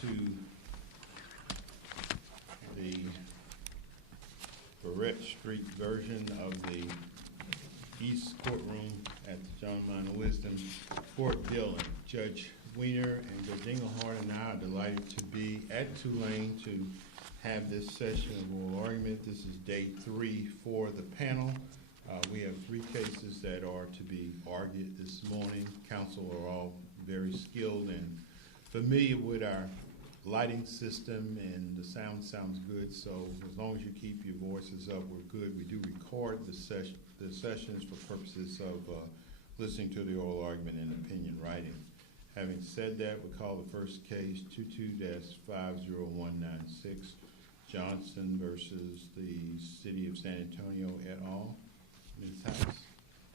to the Barrett Street version of the East Courtroom at the John Minor Wisdom Court building. Judge Wiener and Judge Engelhardt and I are delighted to be at Tulane to have this session of oral argument. This is day 3 for the panel. We have 3 cases that are to be argued this morning. Counsel are all very skilled and familiar with our lighting system, and the sound sounds good, so as long as you keep your voices up, we're good. We do record the sessions for purposes of listening to the oral argument and opinion writing. Having said that, we call the first case 22-50196, Johnson versus the City of San Antonio et al. Ms. House?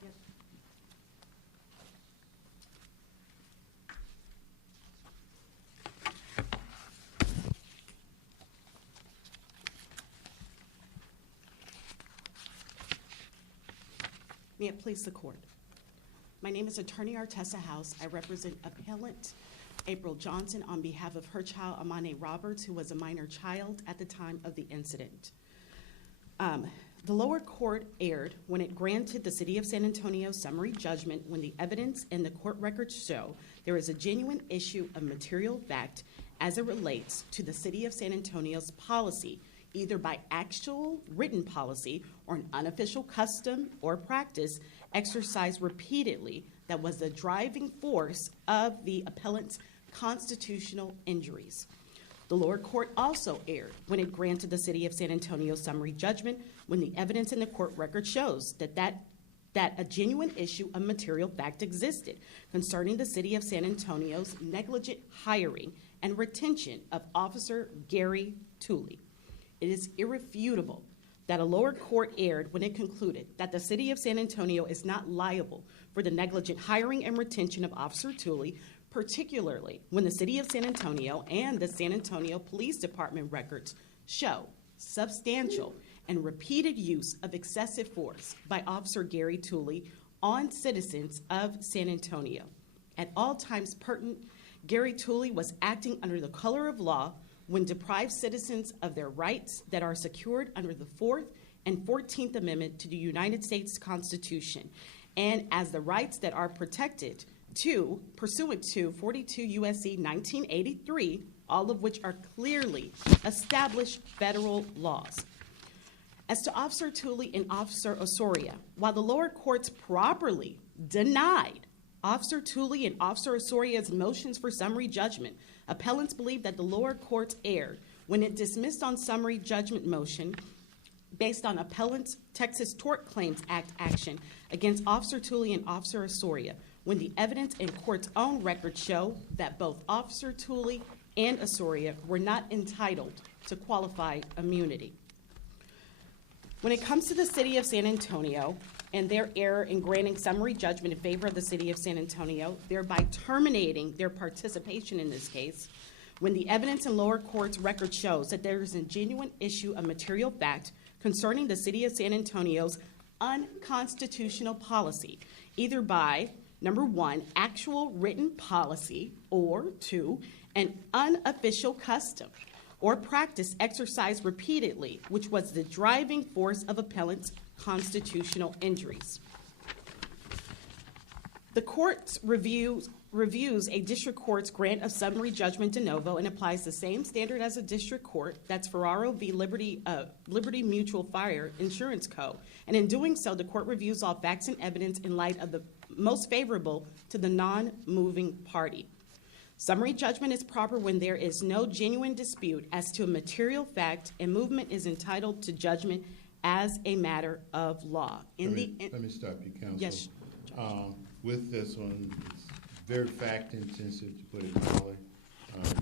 Yes. May it please the court. My name is Attorney Artessia House. I represent appellant April Johnson on behalf of her child, Amane Roberts, who was a minor child at the time of the incident. The lower court erred when it granted the City of San Antonio summary judgment when the evidence and the court records show there is a genuine issue of material fact as it relates to the City of San Antonio's policy, either by actual written policy or an unofficial custom or practice exercised repeatedly that was the driving force of the appellant's constitutional injuries. The lower court also erred when it granted the City of San Antonio summary judgment when the evidence in the court record shows that a genuine issue of material fact existed concerning the City of San Antonio's negligent hiring and retention of Officer Gary Tulane. It is irrefutable that a lower court erred when it concluded that the City of San Antonio is not liable for the negligent hiring and retention of Officer Tulane, particularly when the City of San Antonio and the San Antonio Police Department records show substantial and repeated use of excessive force by Officer Gary Tulane on citizens of San Antonio. At all times pertinent, Gary Tulane was acting under the color of law when deprived citizens of their rights that are secured under the 4th and 14th Amendment to the United States Constitution, and as the rights that are protected pursuant to 42 U.S.C. 1983, all of which are clearly established federal laws. As to Officer Tulane and Officer Osorio, while the lower courts properly denied Officer Tulane and Officer Osorio's motions for summary judgment, appellants believe that the lower courts erred when it dismissed on summary judgment motion based on appellant's Texas Tort Claims Act action against Officer Tulane and Officer Osorio, when the evidence in court's own records show that both Officer Tulane and Osorio were not entitled to qualified immunity. When it comes to the City of San Antonio and their error in granting summary judgment in favor of the City of San Antonio, thereby terminating their participation in this case, when the evidence in lower court's record shows that there is a genuine issue of material fact concerning the City of San Antonio's unconstitutional policy, either by, number 1, actual written policy, or 2, an unofficial custom or practice exercised repeatedly, which was the driving force of appellant's constitutional injuries. The court reviews a district court's grant of summary judgment de novo and applies the same standard as a district court, that's Ferraro v. Liberty Mutual Fire Insurance Co. And in doing so, the court reviews all facts and evidence in light of the most favorable to the non-moving party. Summary judgment is proper when there is no genuine dispute as to a material fact and movement is entitled to judgment as a matter of law. Let me stop you, Counsel. Yes. With this one, it's very fact-intensive, to put it mildly.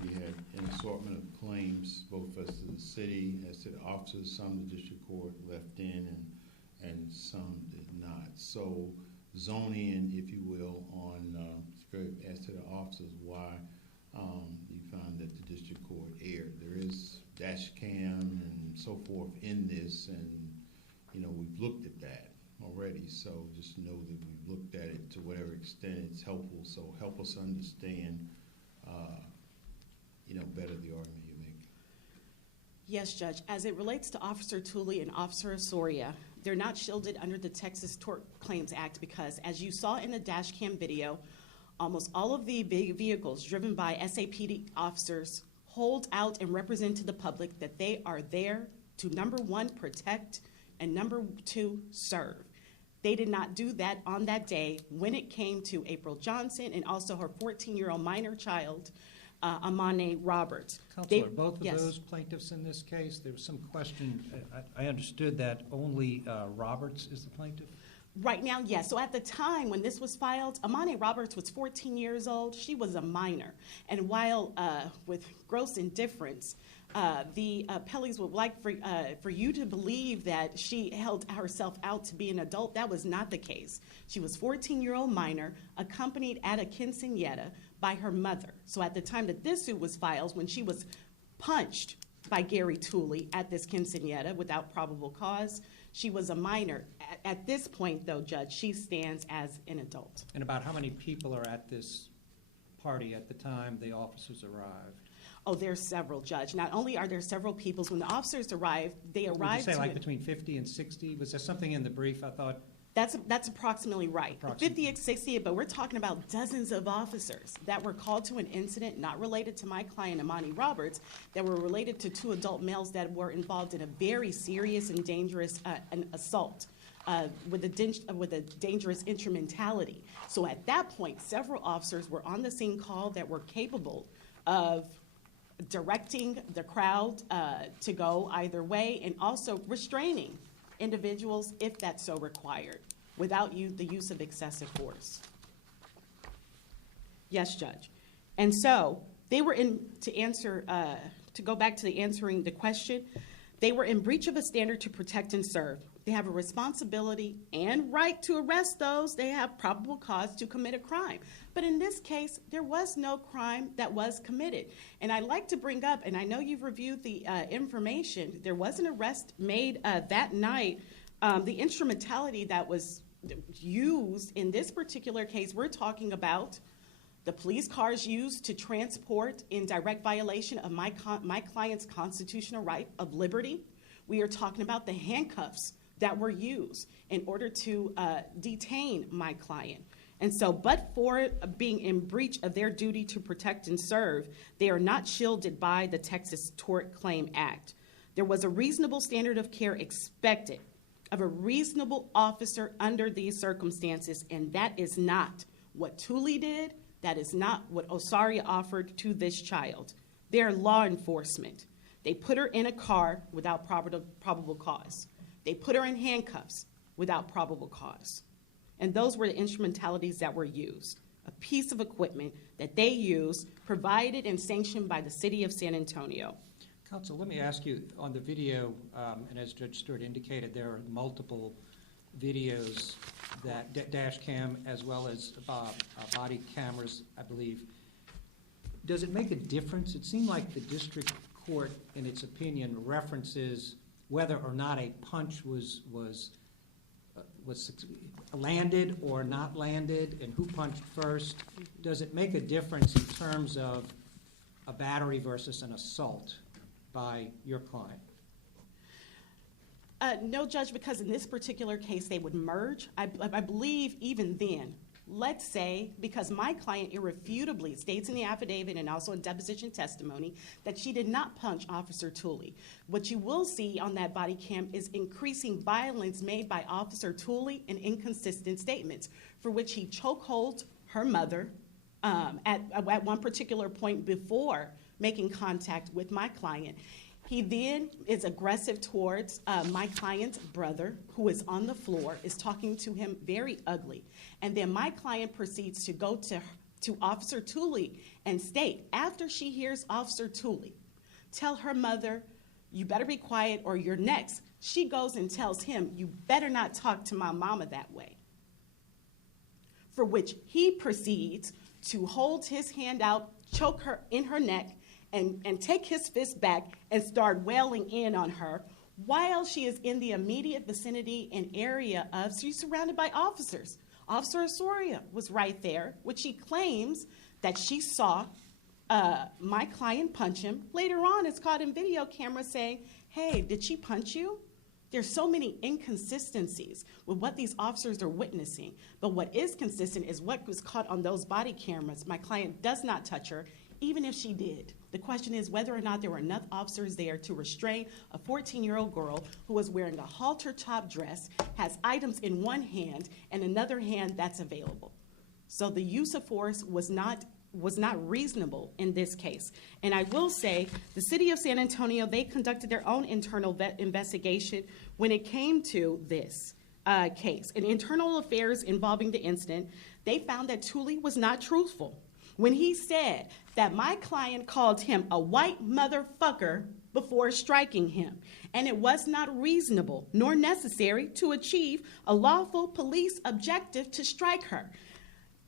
You had an assortment of claims, both as to the city, as to the officers. Some the district court left in and some did not. So zone in, if you will, on as to the officers, why you find that the district court erred. There is dash cam and so forth in this, and we've looked at that already. So just know that we've looked at it to whatever extent it's helpful. So help us understand, better the argument you make. Yes, Judge. As it relates to Officer Tooley and Officer Osoria, they're not shielded under the Texas Tort Claims Act because, as you saw in the dash cam video, almost all of the big vehicles driven by SAPD officers hold out and represent to the public that they are there to, number one, protect, and number two, serve. They did not do that on that day when it came to April Johnson and also her 14-year-old minor child, Amane Roberts. Counselor, both of those plaintiffs in this case, there was some question, I understood that only Roberts is the plaintiff? Right now, yes. So at the time when this was filed, Amane Roberts was 14 years old. She was a minor. And while with gross indifference, the appellees would like for you to believe that she held herself out to be an adult. That was not the case. She was 14-year-old minor, accompanied at a quinceañera by her mother. So at the time that this suit was filed, when she was punched by Gary Tooley at this quinceañera without probable cause, she was a minor. At this point, though, Judge, she stands as an adult. And about how many people are at this party at the time the officers arrived? Oh, there's several, Judge. Not only are there several people, when the officers arrived, they arrived. Would you say like between 50 and 60? Was there something in the brief? I thought. That's approximately right. 50 and 60, but we're talking about dozens of officers that were called to an incident not related to my client, Amane Roberts, that were related to two adult males that were involved in a very serious and dangerous an assault with a dangerous instrumentality. So at that point, several officers were on the scene call that were capable of directing the crowd to go either way and also restraining individuals if that's so required without the use of excessive force. Yes, Judge. And so they were to go back to answering the question, they were in breach of a standard to protect and serve. They have a responsibility and right to arrest those they have probable cause to commit a crime. But in this case, there was no crime that was committed. And I'd like to bring up, and I know you've reviewed the information, there was an arrest made that night. The instrumentality that was used in this particular case, we're talking about the police cars used to transport in direct violation of my client's constitutional right of liberty. We are talking about the handcuffs that were used in order to detain my client. And so, but for being in breach of their duty to protect and serve, they are not shielded by the Texas Tort Claim Act. There was a reasonable standard of care expected of a reasonable officer under these circumstances, and that is not what Tooley did. That is not what Osoria offered to this child. They're law enforcement. They put her in a car without probable cause. They put her in handcuffs without probable cause. And those were the instrumentalities that were used. A piece of equipment that they used, provided and sanctioned by the city of San Antonio. Counsel, let me ask you, on the video, and as Judge Stewart indicated, there are multiple videos, that dash cam as well as body cameras, I believe. Does it make a difference? It seemed like the district court, in its opinion, references whether or not a punch was landed or not landed, and who punched first. Does it make a difference in terms of a battery versus an assault by your client? No, Judge, because in this particular case, they would merge. I believe even then, let's say, because my client irrefutably states in the affidavit and also in deposition testimony that she did not punch Officer Tooley. What you will see on that body cam is increasing violence made by Officer Tooley and inconsistent statements, for which he chokeholds her mother at one particular point before making contact with my client. He then is aggressive towards my client's brother, who is on the floor, is talking to him very ugly. And then my client proceeds to go to Officer Tooley and state, after she hears Officer Tooley tell her mother, you better be quiet or you're next, she goes and tells him, you better not talk to my mama that way. For which he proceeds to hold his hand out, choke her in her neck, and take his fist back and start wailing in on her while she is in the immediate vicinity and area of, she's surrounded by officers. Officer Osoria was right there, which she claims that she saw my client punch him. Later on, it's caught in video camera saying, hey, did she punch you? There's so many inconsistencies with what these officers are witnessing. But what is consistent is what was caught on those body cameras. My client does not touch her, even if she did. The question is whether or not there were enough officers there to restrain a 14-year-old girl who was wearing a halter top dress, has items in one hand and another hand that's available. So the use of force was not reasonable in this case. And I will say, the city of San Antonio, they conducted their own internal investigation when it came to this case. In internal affairs involving the incident, they found that Tulane was not truthful when he said that my client called him a white motherfucker before striking him, and it was not reasonable nor necessary to achieve a lawful police objective to strike her.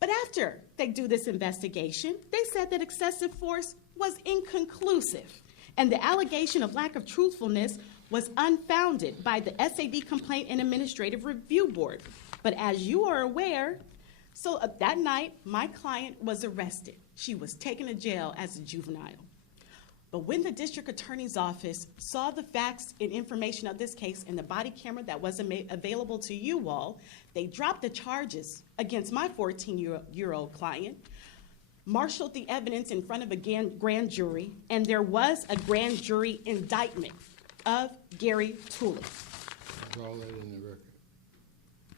But after they do this investigation, they said that excessive force was inconclusive, and the allegation of lack of truthfulness was unfounded by the SAD Complaint and Administrative Review Board. But as you are aware, that night, my client was arrested. She was taken to jail as a juvenile. But when the district attorney's office saw the facts and information of this case and the body camera that was available to you all, they dropped the charges against my 14-year-old client, marshaled the evidence in front of a grand jury, and there was a grand jury indictment of Gary Tulane. Is all that in the record?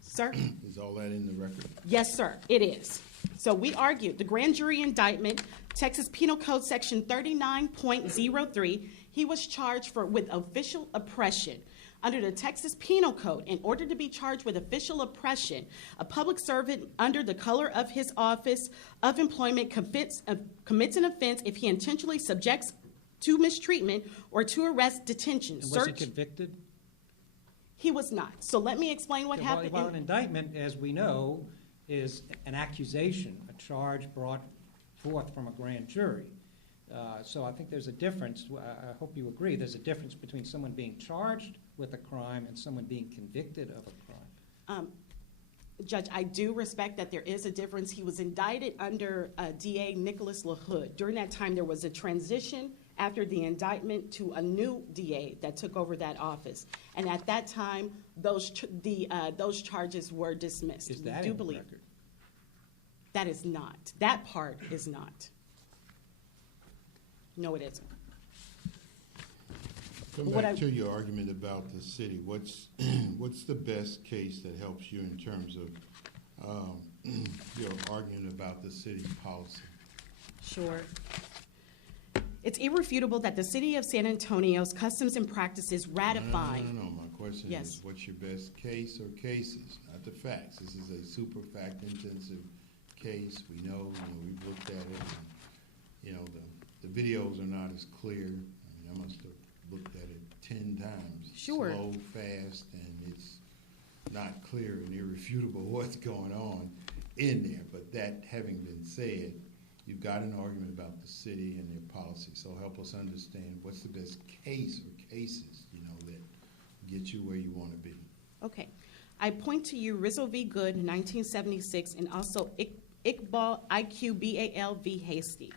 Sir? Is all that in the record? Yes, sir, it is. So we argued the grand jury indictment, Texas Penal Code Section 39.03, he was charged with official oppression. Under the Texas Penal Code, in order to be charged with official oppression, a public servant under the color of his office of employment commits an offense if he intentionally subjects to mistreatment or to arrest, detention, And search. was he convicted? He was not. So let me explain what happened. Well, an indictment, as we know, is an accusation, a charge brought forth from a grand jury. So I think there's a difference. I hope you agree. There's a difference between someone being charged with a crime and someone being convicted of a crime. Judge, I do respect that there is a difference. He was indicted under DA Nicholas LaHood. During that time, there was a transition after the indictment to a new DA that took over that office. And at that time, those charges were dismissed. Is that in the record? That is not. That part is not. No, it isn't. Come back to your argument about the city. What's the best case that helps you in terms of your argument about the city policy? Sure. It's irrefutable that the city of San Antonio's customs and practices ratify. No. My question is, what's your best case or cases, not the facts? This is a super fact-intensive case. We know, we've looked at it. And, the videos are not as clear. I must have looked at it 10 times. Sure. Slow, fast, and it's not clear and irrefutable what's going on in there. But that having been said, you've got an argument about the city and their policy. So help us understand what's the best case or cases, that get you where you want to be. Okay. I point to you Rizzo v. Good, 1976, and also Iqbal, IQBAL v. Hasty.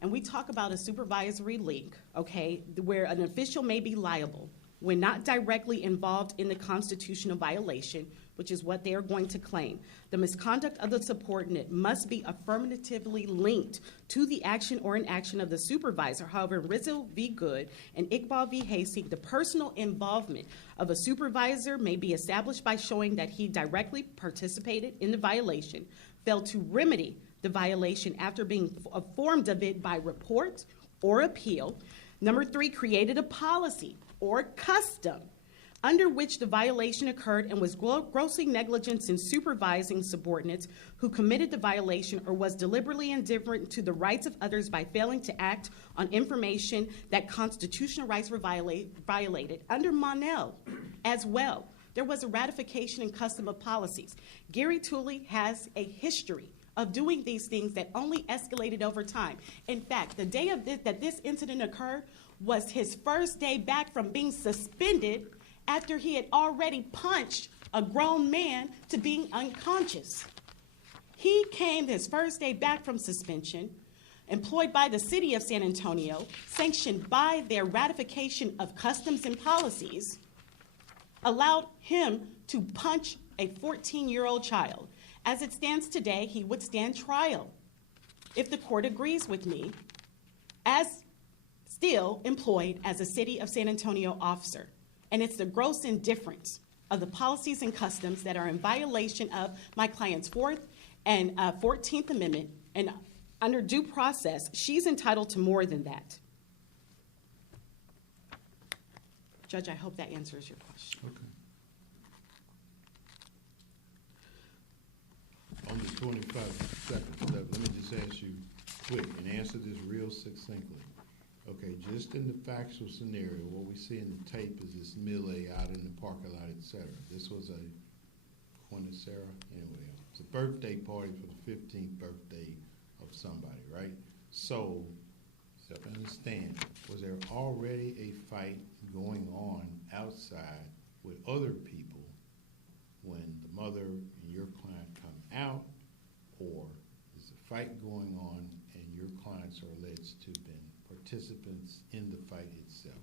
And we talk about a supervisory link, okay, where an official may be liable when not directly involved in the constitutional violation, which is what they are going to claim. The misconduct of the subordinate must be affirmatively linked to the action or inaction of the supervisor. However, Rizzo v. Good and Iqbal v. Hasty, the personal involvement of a supervisor may be established by showing that he directly participated in the violation, failed to remedy the violation after being informed of it by report or appeal. Number 3, created a policy or custom under which the violation occurred and was grossly negligent in supervising subordinates who committed the violation or was deliberately indifferent to the rights of others by failing to act on information that constitutional rights were violated. Under Monell as well, there was a ratification and custom of policies. Gary Tulane has a history of doing these things that only escalated over time. In fact, the day of that this incident occurred was his first day back from being suspended after he had already punched a grown man to being unconscious. He came his first day back from suspension, employed by the City of San Antonio, sanctioned by their ratification of customs and policies, allowed him to punch a 14-year-old child. As it stands today, he would stand trial, if the court agrees with me, as still employed as a City of San Antonio officer. And it's the gross indifference of the policies and customs that are in violation of my client's 4th and 14th Amendment, and under due process, she's entitled to more than that. Judge, I hope that answers your question. Okay. On the 25 seconds left, let me just ask you quick and answer this real succinctly. Okay, just in the factual scenario, what we see in the tape is this melee out in the parking lot, et cetera. This was a Quintessera, anyway, it's a birthday party for the 15th birthday of somebody, right? So I understand, was there already a fight going on outside with other people when the mother and your client come out, or is the fight going on and your clients are alleged to have been participants in the fight itself?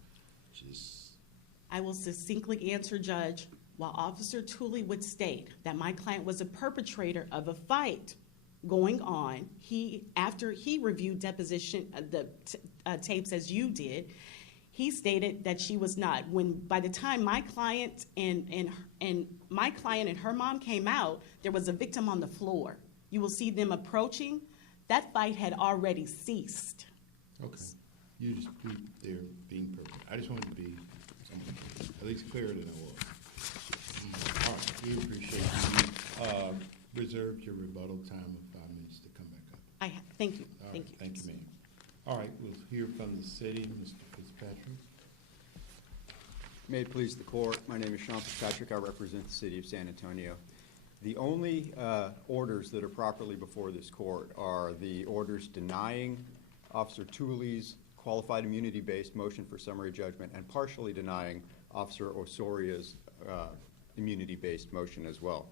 I will succinctly answer, Judge. While Officer Tooley would state that my client was a perpetrator of a fight going on, after he reviewed deposition tapes as you did, he stated that she was not. By the time my client and her mom came out, there was a victim on the floor. You will see them approaching. That fight had already ceased. Okay. You just be there being perfect. I just wanted to be at least clearer than I was. All right. We appreciate you. Reserved your rebuttal time of 5 minutes to come back up. Thank you. All right. Thank you. Thank you, ma'am. All right. We'll hear from the city. Mr. Fitzpatrick. May it please the court. My name is Shawn Fitzpatrick. I represent the city of San Antonio. The only orders that are properly before this court are the orders denying Officer Tooley's qualified immunity-based motion for summary judgment and partially denying Officer Osoria's immunity-based motion as well.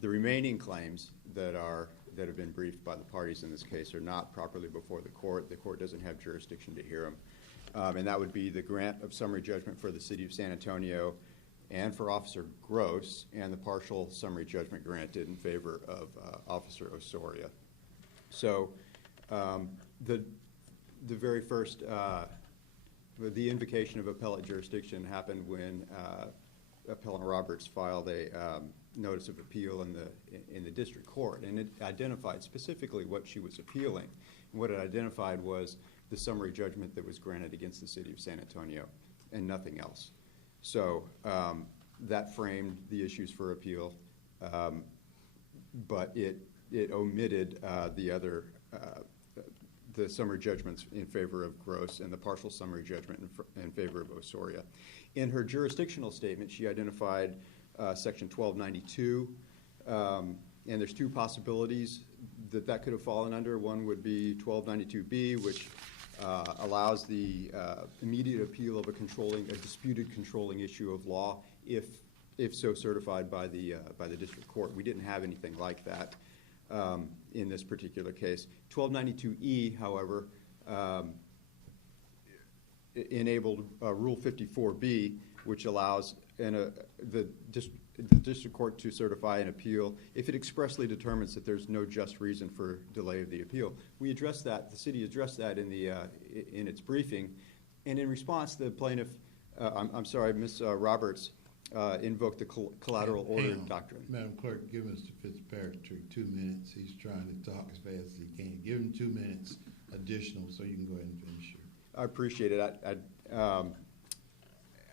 The remaining claims that have been briefed by the parties in this case are not properly before the court. The court doesn't have jurisdiction to hear them. And that would be the grant of summary judgment for the city of San Antonio and for Officer Gross, and the partial summary judgment granted in favor of Officer Osoria. So the very first, the invocation of appellate jurisdiction happened when Appellant Roberts filed a notice of appeal in the district court, and it identified specifically what she was appealing. And what it identified was the summary judgment that was granted against the city of San Antonio and nothing else. So that framed the issues for appeal, but it omitted the summary judgments in favor of Gross and the partial summary judgment in favor of Osoria. In her jurisdictional statement, she identified Section 1292, and there's two possibilities that could have fallen under. One would be 1292B, which allows the immediate appeal of a disputed controlling issue of law, if so certified by the district court. We didn't have anything like that in this particular case. 1292E, however, enabled Rule 54B, which allows the district court to certify an appeal if it expressly determines that there's no just reason for delay of the appeal. We addressed that. The city addressed that in its briefing, and in response, the plaintiff, Ms. Roberts, invoked the collateral order doctrine. Madam Clerk, give Mr. Fitzpatrick 2 minutes. He's trying to talk as fast as he can. Give him 2 minutes additional so you can go ahead and finish your. I appreciate it.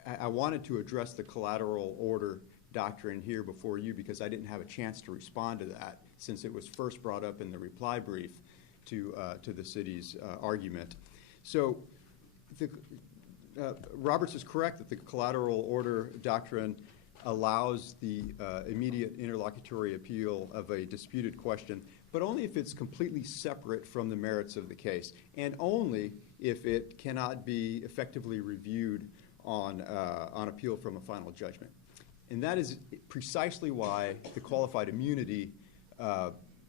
I wanted to address the collateral order doctrine here before you because I didn't have a chance to respond to that since it was first brought up in the reply brief to the city's argument. So Roberts is correct that the collateral order doctrine allows the immediate interlocutory appeal of a disputed question, but only if it's completely separate from the merits of the case, and only if it cannot be effectively reviewed on appeal from a final judgment. And that is precisely why the qualified immunity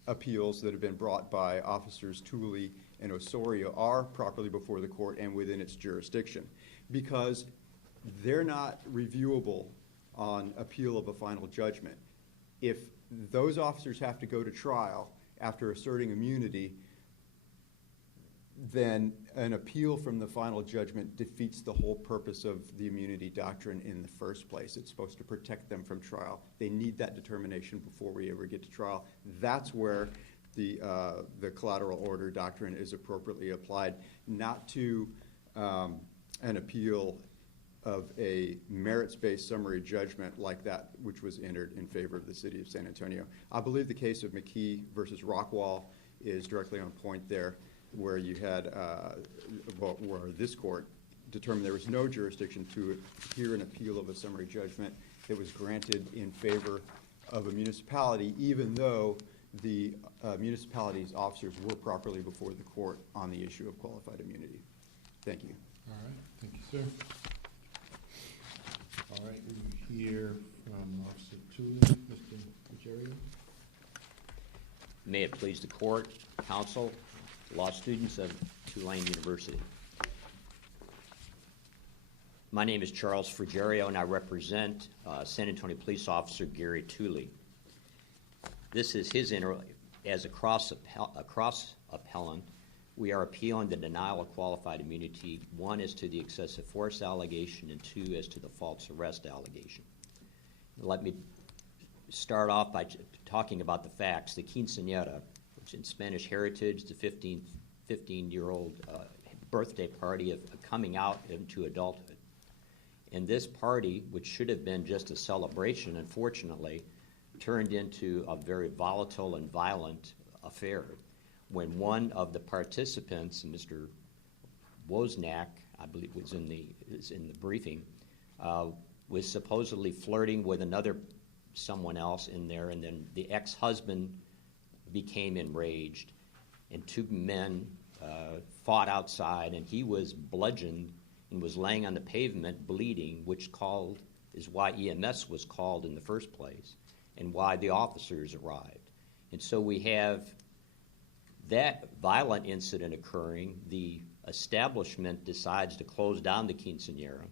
appeals that have been brought by Officers Tooley and Osorio are properly before the court and within its jurisdiction, because they're not reviewable on appeal of a final judgment. If those officers have to go to trial after asserting immunity, then an appeal from the final judgment defeats the whole purpose of the immunity doctrine in the first place. It's supposed to protect them from trial. They need that determination before we ever get to trial. That's where the collateral order doctrine is appropriately applied, not to an appeal of a merits-based summary judgment like that which was entered in favor of the city of San Antonio. I believe the case of McKee versus Rockwall is directly on point there, where you had, where this court determined there was no jurisdiction to hear an appeal of a summary judgment that was granted in favor of a municipality, even though the municipality's officers were properly before the court on the issue of qualified immunity. Thank you. All right, thank you, sir. All right, we hear from Officer Tulane, Mr. Frigerio. May it please the court, counsel, law students of Tulane University. My name is Charles Frigerio, and I represent San Antonio Police Officer Gary Tulane. This is his as a cross appellant. We are appealing the denial of qualified immunity, one as to the excessive force allegation and two as to the false arrest allegation. Let me start off by talking about the facts. The quinceañera, which in Spanish heritage, the 15-year-old birthday party of coming out into adulthood. And this party, which should have been just a celebration, unfortunately, turned into a very volatile and violent affair when one of the participants, Mr. Wozniak, I believe was in the briefing, was supposedly flirting with someone else in there, and then the ex-husband became enraged, and two men fought outside, and he was bludgeoned and was laying on the pavement bleeding, which is why EMS was called in the first place and why the officers arrived. And so we have that violent incident occurring. The establishment decides to close down the quinceañera.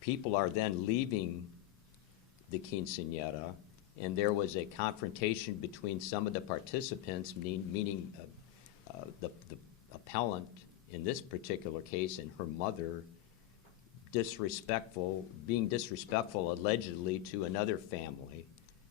People are then leaving the quinceañera, and there was a confrontation between some of the participants, meaning the appellant in this particular case and her mother, being disrespectful allegedly to another family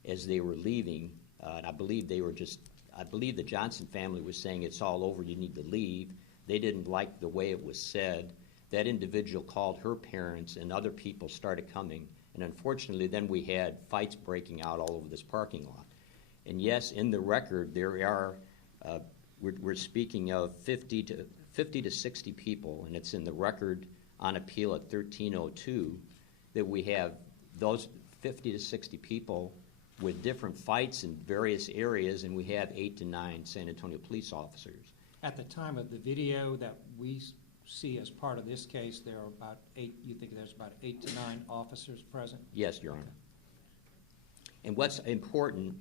as they were leaving. And I believe the Johnson family was saying, it's all over, you need to leave. They didn't like the way it was said. That individual called her parents, and other people started coming. And unfortunately, then we had fights breaking out all over this parking lot. And yes, in the record, there are, we're speaking of 50 to 60 people, and it's in the record on appeal at 1302 that we have those 50 to 60 people with different fights in various areas, and we have 8 to 9 San Antonio police officers. At the time of the video that we see as part of this case, there are about 8, you think there's about 8 to 9 officers present? Yes, Your Honor. And what's important,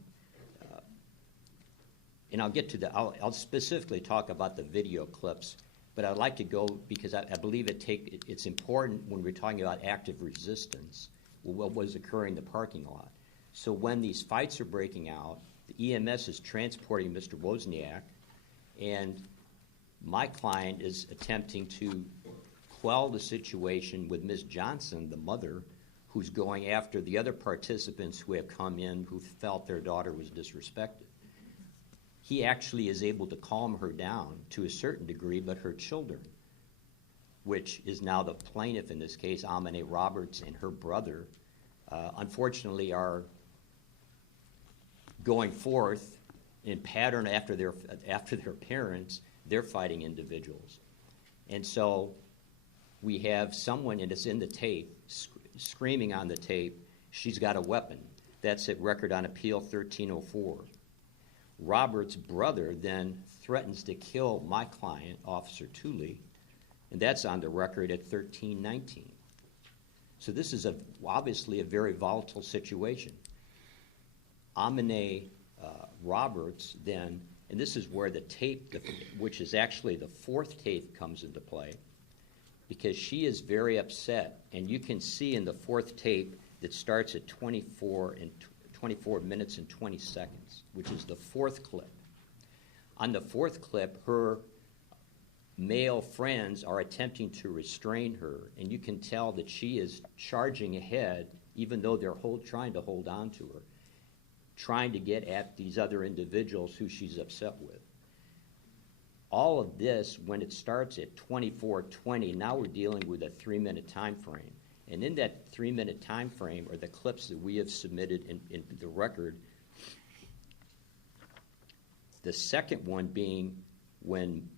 and I'll get to I'll specifically talk about the video clips, but I'd like to go, because I believe it's important when we're talking about active resistance, what was occurring in the parking lot. So when these fights are breaking out, the EMS is transporting Mr. Wozniak, and my client is attempting to quell the situation with Ms. Johnson, the mother, who's going after the other participants who have come in who felt their daughter was disrespected. He actually is able to calm her down to a certain degree, but her children, which is now the plaintiff in this case, Amine Roberts, and her brother, unfortunately are going forth in pattern after their parents. They're fighting individuals. And so we have someone, and it's in the tape, screaming on the tape, she's got a weapon. That's at record on appeal 1304. Robert's brother then threatens to kill my client, Officer Tulane, and that's on the record at 1319. So this is obviously a very volatile situation. Amine Roberts then, And this is where the tape, which is actually the fourth tape, comes into play, because she is very upset. And you can see in the fourth tape that starts at 24 minutes and 20 seconds, which is the fourth clip. On the fourth clip, her male friends are attempting to restrain her, and you can tell that she is charging ahead, even though they're trying to hold on to her, trying to get at these other individuals who she's upset with. All of this, when it starts at 24:20, now we're dealing with a 3-minute time frame. And in that 3-minute time frame are the clips that we have submitted in the record. The second one being when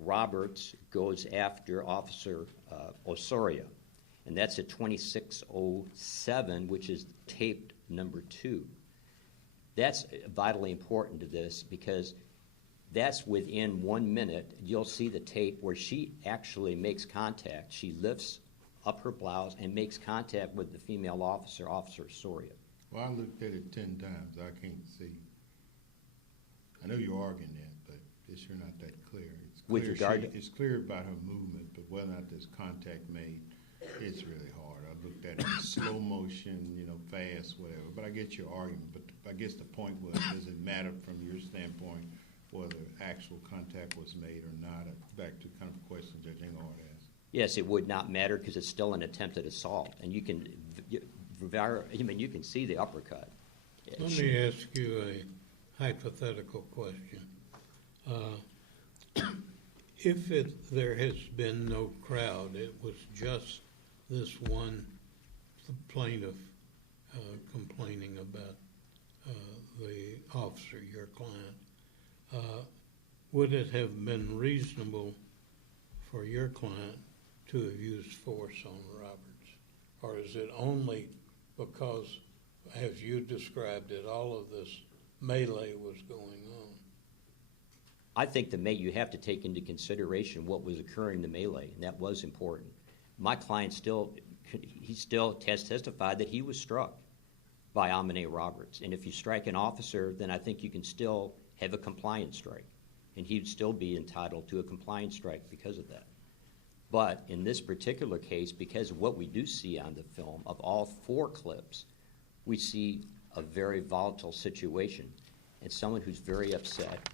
Roberts goes after Officer Osorio, and that's at 26:07, which is tape number 2. That's vitally important to this because that's within 1 minute. You'll see the tape where she actually makes contact. She lifts up her blouse and makes contact with the female officer, Officer Osorio. Well, I looked at it 10 times. I can't see. I know you're arguing that, but it's sure not that clear. It's With clear regard to- it's clear about her movement, but whether or not there's contact made, it's really hard. I looked at it in slow motion, fast, whatever. But I get your argument. But I guess the point was, does it matter from your standpoint whether actual contact was made or not? Back to kind of a question Judge Engelhardt asked. Yes, it would not matter because it's still an attempted assault, and you can see the uppercut. Let me ask you a hypothetical question. If there has been no crowd, it was just this one plaintiff complaining about the officer, your client, would it have been reasonable for your client to have used force on Roberts? Or is it only because, as you described it, all of this melee was going on? I think you have to take into consideration what was occurring in the melee, and that was important. My client still has testified that he was struck by Amine Roberts, and if you strike an officer, then I think you can still have a compliance strike, and he'd still be entitled to a compliance strike because of that. But in this particular case, because of what we do see on the film, of all 4 clips, we see a very volatile situation and someone who's very upset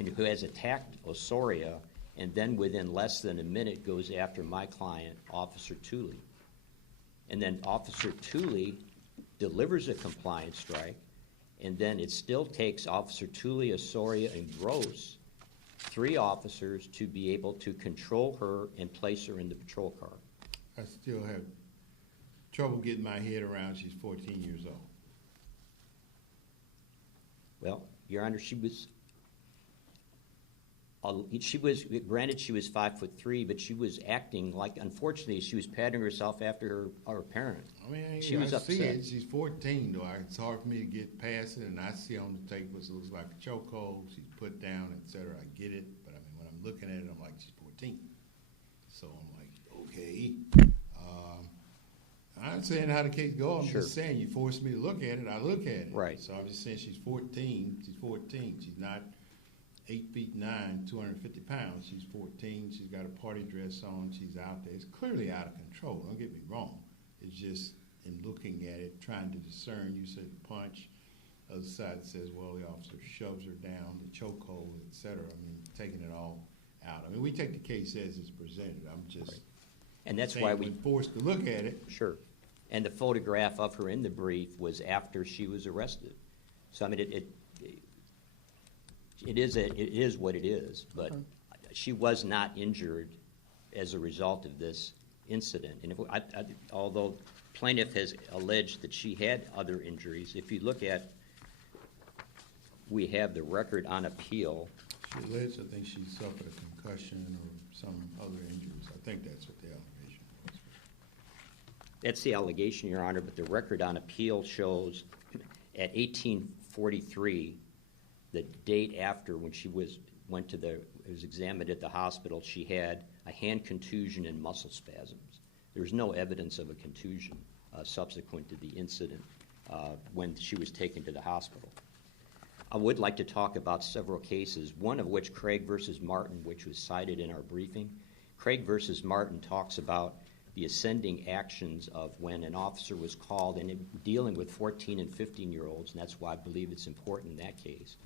and who has attacked Osorio and then within less than a minute goes after my client, Officer Tulane. And then Officer Tulane delivers a compliance strike, and then it still takes Officer Tulane, Osorio, and Gross, 3 officers, to be able to control her and place her in the patrol car. I still have trouble getting my head around she's 14 years old. Well, Your Honor, she was granted she was 5'3", but she was acting like, unfortunately, she was patting herself after her parent. I mean, She was I see upset. it. She's 14, though. It's hard for me to get past it, and I see on the tape what looks like a chokehold. She's put down, etc. I get it, but I mean, when I'm looking at it, I'm like, she's 14. So I'm like, okay. I'm not saying how the case goes. I'm Sure. just saying you forced me to look at it. I look at it. Right. So I'm just saying she's 14. She's 14. She's not 8'9", 250 pounds. She's 14. She's got a party dress on. She's out there. It's clearly out of control. Don't get me wrong. It's just in looking at it, trying to discern. You said punch. Other side says, well, the officer shoves her down, the chokehold, et cetera. I mean, taking it all out. I mean, we take the case as it's presented. I'm just Right. And that's saying why we when forced to look at it. Sure. And the photograph of her in the brief was after she was arrested. So I mean, it is what it is. But she was not injured as a result of this incident. And although plaintiff has alleged that she had other injuries, if you look at, we have the record on appeal. She alleged, I think she suffered a concussion or some other injuries. I think that's what the allegation was. That's the allegation, Your Honor, but the record on appeal shows at 1843, the date after when she was examined at the hospital, she had a hand contusion and muscle spasms. There's no evidence of a contusion subsequent to the incident when she was taken to the hospital. I would like to talk about several cases, one of which Craig versus Martin, which was cited in our briefing. Craig versus Martin talks about the ascending actions of when an officer was called and in dealing with 14 and 15-year-olds, and that's why I believe it's important in that case.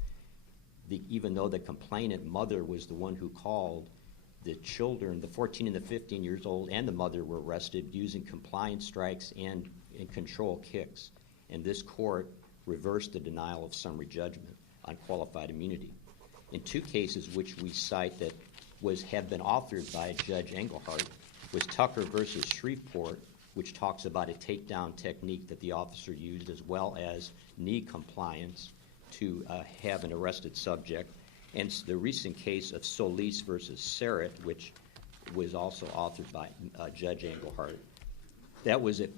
Even though the complainant mother was the one who called, the children, the 14 and the 15 years old, and the mother were arrested using compliance strikes and control kicks. And this court reversed the denial of summary judgment on qualified immunity. In two cases which we cite that have been authored by Judge Engelhardt was Tucker versus Shreveport, which talks about a takedown technique that the officer used, as well as knee compliance to have an arrested subject, and the recent case of Solis versus Serret, which was also authored by Judge Engelhardt. That was a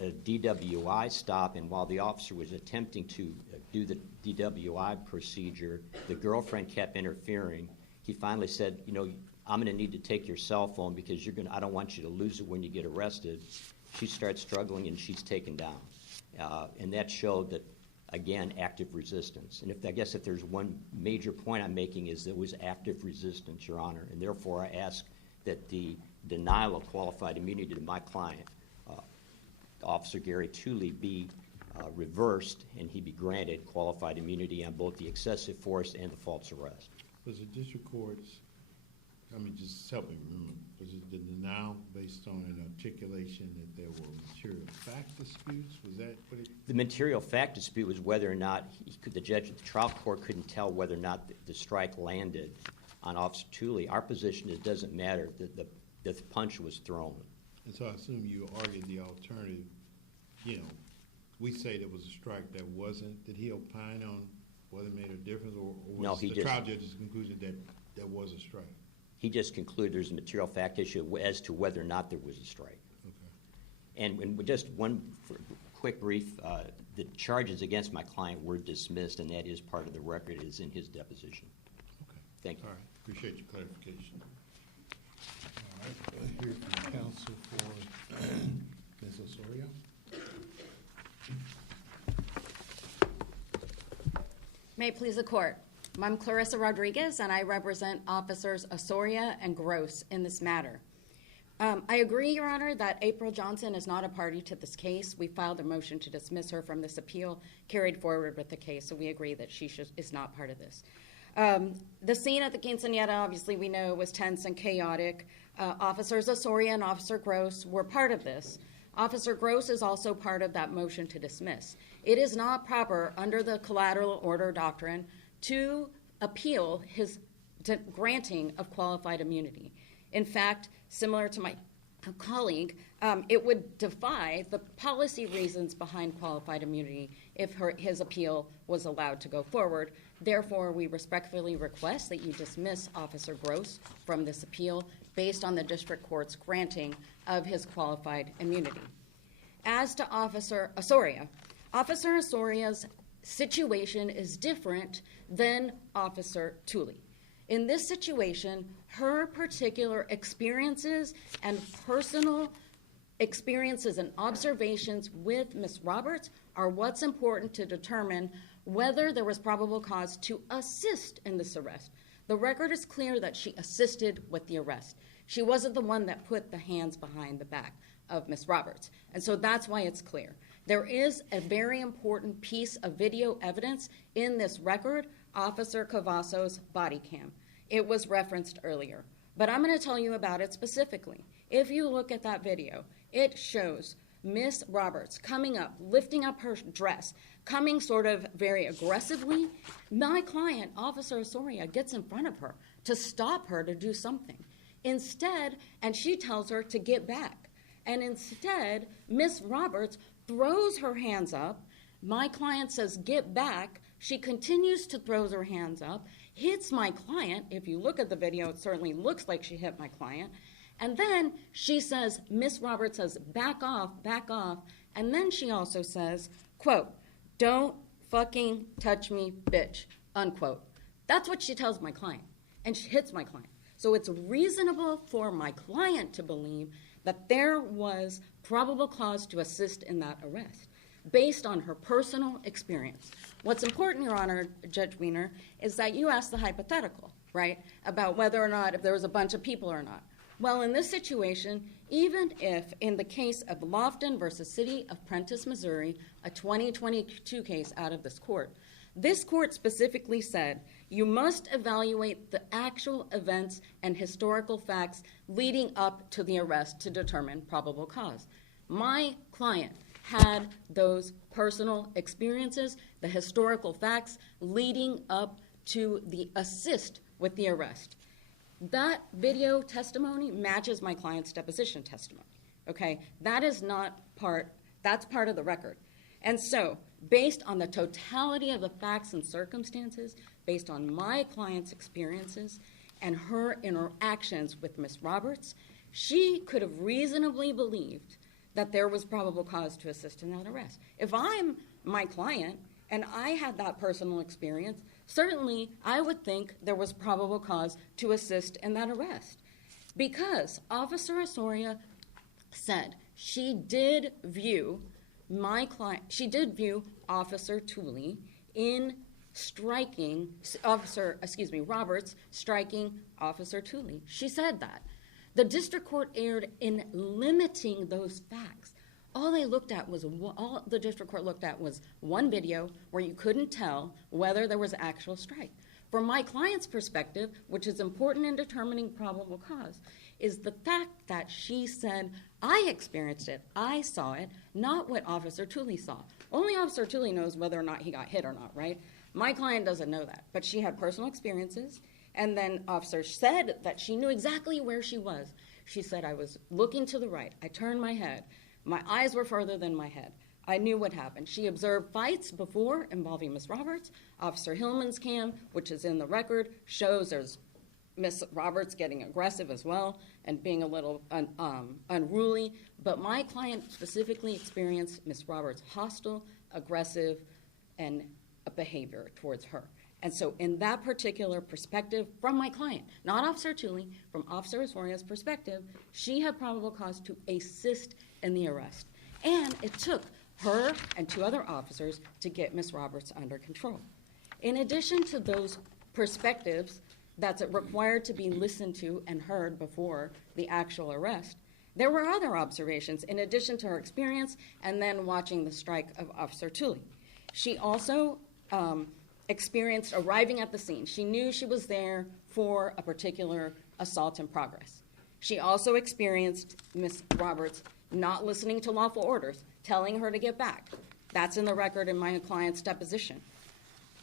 DWI stop, and while the officer was attempting to do the DWI procedure, the girlfriend kept interfering. He finally said, you know, I'm going to need to take your cell phone because I don't want you to lose it when you get arrested. She starts struggling and she's taken down. And that showed that, again, active resistance. And I guess if there's one major point I'm making is there was active resistance, Your Honor, and therefore I ask that the denial of qualified immunity to my client, Officer Gary Tooley, be reversed and he be granted qualified immunity on both the excessive force and the false arrest. Was the district court's, just help me remember, was it the denial based on an articulation that there were material fact disputes? Was that what it? The material fact dispute was whether or not the judge at the trial court couldn't tell whether or not the strike landed on Officer Tooley. Our position is it doesn't matter. The punch was thrown. And so I assume you argued the alternative. You know, we say there was a strike that wasn't. Did he opine on whether it made a difference, or was the trial judge's conclusion that there was a strike? He just concluded there's a material fact issue as to whether or not there was a strike. Okay. And just one quick brief, the charges against my client were dismissed, and that is part of the record. It is in his deposition. Okay. Thank you. All right. Appreciate your clarification. All right. We'll hear from counsel for Ms. Osorio. May it please the court. I'm Clarissa Rodriguez, and I represent Officers Osorio and Gross in this matter. I agree, Your Honor, that April Johnson is not a party to this case. We filed a motion to dismiss her from this appeal, carried forward with the case, so we agree that she is not part of this. The scene at the quinceañera, obviously we know, was tense and chaotic. Officers Osorio and Officer Gross were part of this. Officer Gross is also part of that motion to dismiss. It is not proper under the collateral order doctrine to appeal his granting of qualified immunity. In fact, similar to my colleague, it would defy the policy reasons behind qualified immunity if his appeal was allowed to go forward. Therefore, we respectfully request that you dismiss Officer Gross from this appeal based on the district court's granting of his qualified immunity. As to Officer Osorio, Officer Osorio's situation is different than Officer Tooley. In this situation, her particular experiences and personal experiences and observations with Ms. Roberts are what's important to determine whether there was probable cause to assist in this arrest. The record is clear that she assisted with the arrest. She wasn't the one that put the hands behind the back of Ms. Roberts, and so that's why it's clear. There is a very important piece of video evidence in this record, Officer Cavasso's body cam. It was referenced earlier, but I'm going to tell you about it specifically. If you look at that video, it shows Ms. Roberts coming up, lifting up her dress, coming sort of very aggressively. My client, Officer Osorio, gets in front of her to stop her to do something. Instead, and she tells her to get back, and instead, Ms. Roberts throws her hands up. My client says, get back. She continues to throw her hands up, hits my client. If you look at the video, it certainly looks like she hit my client. And then she says, Ms. Roberts says, back off, and then she also says, quote, don't fucking touch me, bitch, unquote. That's what she tells my client, and she hits my client. So it's reasonable for my client to believe that there was probable cause to assist in that arrest. based on her personal experience. What's important, Your Honor, Judge Wiener, is that you asked the hypothetical, right, about whether or not if there was a bunch of people or not. Well, in this situation, even if in the case of Lofton versus City of Prentice, Missouri, a 2022 case out of this court specifically said you must evaluate the actual events and historical facts leading up to the arrest to determine probable cause. My client had those personal experiences, the historical facts leading up to the assist with the arrest. That video testimony matches my client's deposition testimony, okay? That's part of the record. And so, based on the totality of the facts and circumstances, based on my client's experiences and her interactions with Ms. Roberts, she could have reasonably believed that there was probable cause to assist in that arrest. If I'm my client and I had that personal experience, certainly I would think there was probable cause to assist in that arrest. Because Officer Osoria said she did view Officer Tooley in striking, Roberts striking Officer Tooley. She said that. The district court erred in limiting those facts. All the district court looked at was one video where you couldn't tell whether there was actual strike. From my client's perspective, which is important in determining probable cause, is the fact that she said, I experienced it, I saw it, not what Officer Tooley saw. Only Officer Tooley knows whether or not he got hit or not, right? My client doesn't know that, but she had personal experiences, and then Officer said that she knew exactly where she was. She said, I was looking to the right, I turned my head, my eyes were further than my head. I knew what happened. She observed fights before involving Ms. Roberts. Officer Hillman's cam, which is in the record, shows there's Ms. Roberts getting aggressive as well and being a little unruly. But my client specifically experienced Ms. Roberts' hostile, aggressive, and behavior towards her. And so in that particular perspective, from my client, not Officer Tooley, from Officer Osoria's perspective, she had probable cause to assist in the arrest. And it took her and two other officers to get Ms. Roberts under control. In addition to those perspectives that's required to be listened to and heard before the actual arrest, there were other observations in addition to her experience and then watching the strike of Officer Tooley. She also experienced arriving at the scene. She knew she was there for a particular assault in progress. She also experienced Ms. Roberts not listening to lawful orders, telling her to get back. That's in the record in my client's deposition.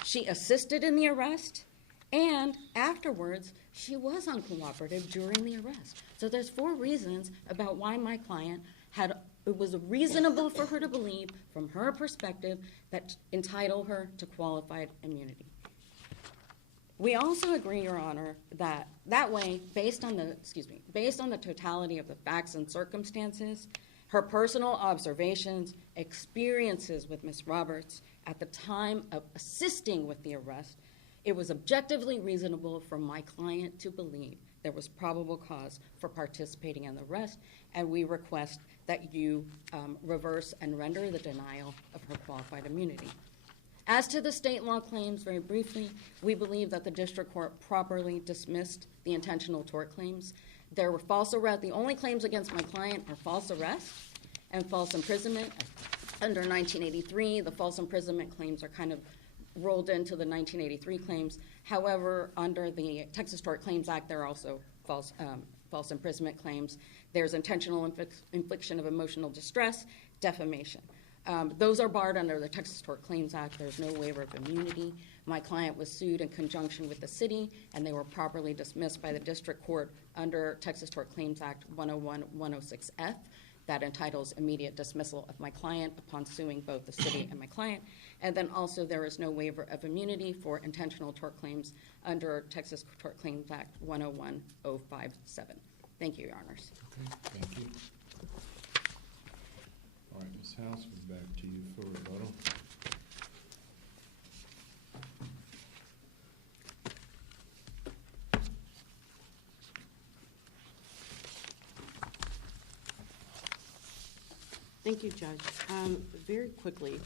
She assisted in the arrest, and afterwards, she was uncooperative during the arrest. So there's 4 reasons about why my client it was reasonable for her to believe, from her perspective, that entitled her to qualified immunity. We also agree, Your Honor, that way, based on the totality of the facts and circumstances, her personal observations, experiences with Ms. Roberts at the time of assisting with the arrest, it was objectively reasonable for my client to believe there was probable cause for participating in the arrest, and we request that you reverse and render the denial of her qualified immunity. As to the state law claims, very briefly, we believe that the district court properly dismissed the intentional tort claims. There were false arrests. The only claims against my client are false arrest and false imprisonment. Under 1983, the false imprisonment claims are kind of rolled into the 1983 claims. However, under the Texas Tort Claims Act, there are also false imprisonment claims. There's intentional infliction of emotional distress, defamation. Those are barred under the Texas Tort Claims Act. There's no waiver of immunity. My client was sued in conjunction with the city, and they were properly dismissed by the district court under Texas Tort Claims Act 101-106F. That entitles immediate dismissal of my client upon suing both the city and my client. And then also there is no waiver of immunity for intentional tort claims under Texas Tort Claims Act 101-057. Thank you, Your Honors. Okay, thank you. All right, Ms. House, we're back to you for rebuttal. Thank you, Judge. Very quickly,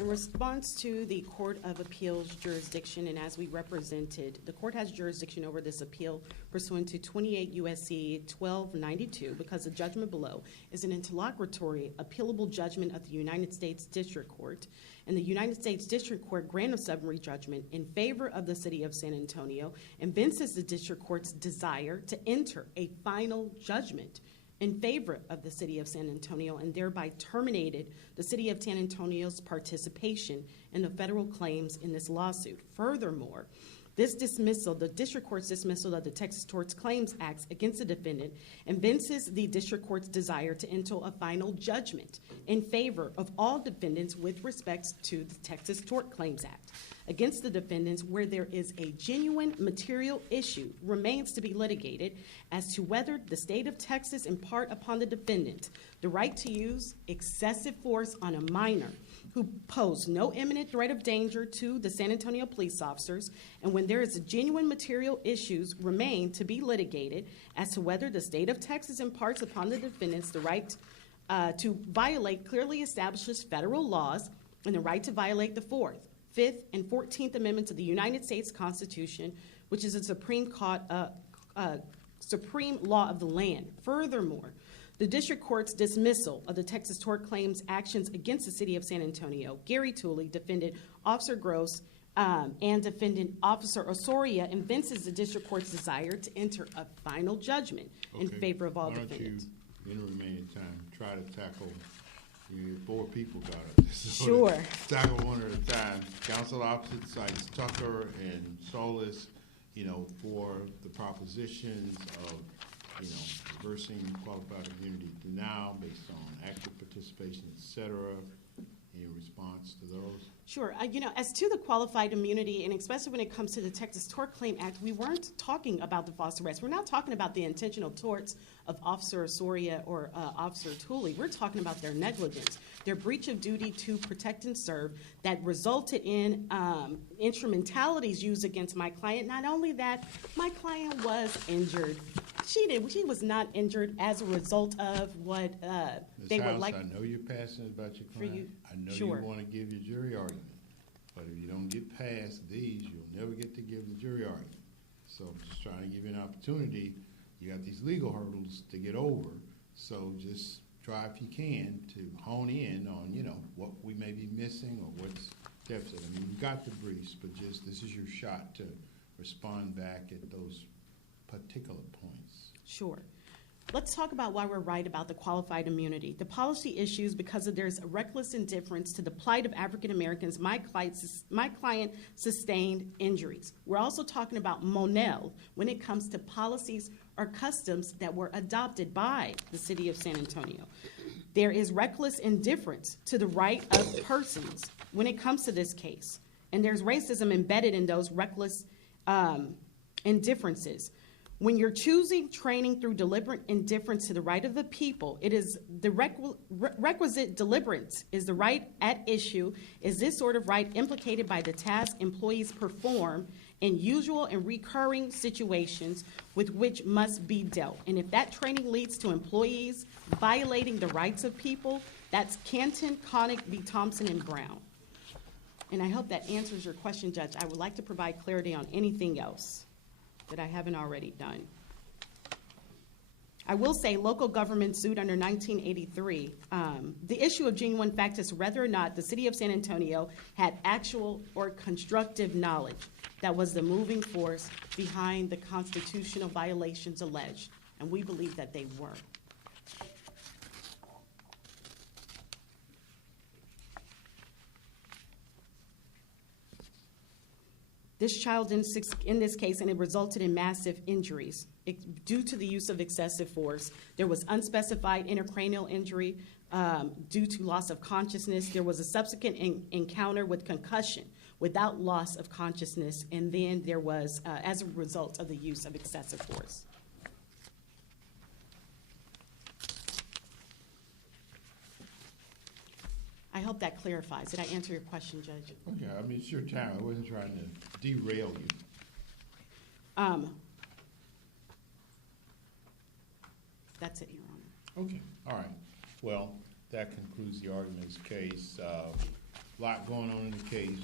in response to the Court of Appeals jurisdiction, and as we represented, the court has jurisdiction over this appeal pursuant to 28 U.S.C. 1292 because the judgment below is an interlocutory appealable judgment of the United States District Court, and the United States District Court granted a summary judgment in favor of the City of San Antonio and evinces the District Court's desire to enter a final judgment in favor of the City of San Antonio and thereby terminated the City of San Antonio's participation in the federal claims in this lawsuit. Furthermore, this dismissal, the District Court's dismissal of the Texas Tort Claims Act against the defendant, evinces the District Court's desire to enter a final judgment in favor of all defendants with respect to the Texas Tort Claims Act. Against the defendants where there is a genuine material issue remains to be litigated as to whether the state of Texas impart upon the defendant the right to use excessive force on a minor who posed no imminent threat of danger to the San Antonio police officers, and when there is a genuine material issues remain to be litigated as to whether the state of Texas imparts upon the defendants the right to violate clearly established federal laws and the right to violate the 4th, 5th, and 14th Amendments of the United States Constitution, which is a supreme law of the land. Furthermore, the District Court's dismissal of the Texas Tort Claims actions against the City of San Antonio, Gary Tulane, defendant Officer Gross, and defendant Officer Osoria evinces the District Court's desire to enter a final judgment in favor of all defendants. Why don't you, in the remaining time, try to tackle, 4 people got it. So Sure. Tackle one at a time. Counsel opposite sides, Tucker and Solis, for the propositions of, reversing qualified immunity denial based on active participation, et cetera, in response to those? Sure. As to the qualified immunity, and especially when it comes to the Texas Tort Claim Act, we weren't talking about the false arrest. We're not talking about the intentional torts of Officer Osoria or Officer Tulane. We're talking about their negligence, their breach of duty to protect and serve that resulted in instrumentalities used against my client. Not only that, my client was injured. She was not injured as a result of what they were like. I know you're passionate about your client. I know Sure. you want to give your jury argument. But if you don't get past these, you'll never get to give the jury argument. So I'm just trying to give you an opportunity. You got these legal hurdles to get over. So just try, if you can, to hone in on, what we may be missing or what's deficit. I mean, you got the briefs, but just this is your shot to respond back at those particular points. Sure. Let's talk about why we're right about the qualified immunity. The policy issues because there's a reckless indifference to the plight of African Americans. My client sustained injuries. We're also talking about Monell when it comes to policies or customs that were adopted by the City of San Antonio. There is reckless indifference to the right of persons when it comes to this case. And there's racism embedded in those reckless indifferences. When you're choosing training through deliberate indifference to the right of the people, it is the requisite deliberance is the right at issue. Is this sort of right implicated by the task employees perform in usual and recurring situations with which must be dealt? And if that training leads to employees violating the rights of people, that's Canton, Connick v. Thompson, and Brown. And I hope that answers your question, Judge. I would like to provide clarity on anything else that I haven't already done. I will say local government sued under 1983. The issue of genuine fact is whether or not the City of San Antonio had actual or constructive knowledge that was the moving force behind the constitutional violations alleged, and we believe that they were. This child in this case, and it resulted in massive injuries due to the use of excessive force. There was unspecified intracranial injury due to loss of consciousness. There was a subsequent encounter with concussion without loss of consciousness, and then there was as a result of the use of excessive force. I hope that clarifies. Did I answer your question, Judge? Okay, I mean, it's your time. I wasn't trying to derail you. That's it, Your Honor. Okay, all right. Well, That concludes the argument's case. Lot going on in the case,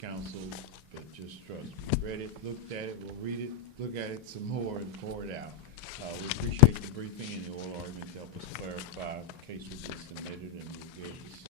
counsel, but just trust me. Read it, looked at it, we'll read it, look at it some more, and pour it out. We appreciate the briefing and the oral argument to help us clarify. The case will be submitted and we'll be able to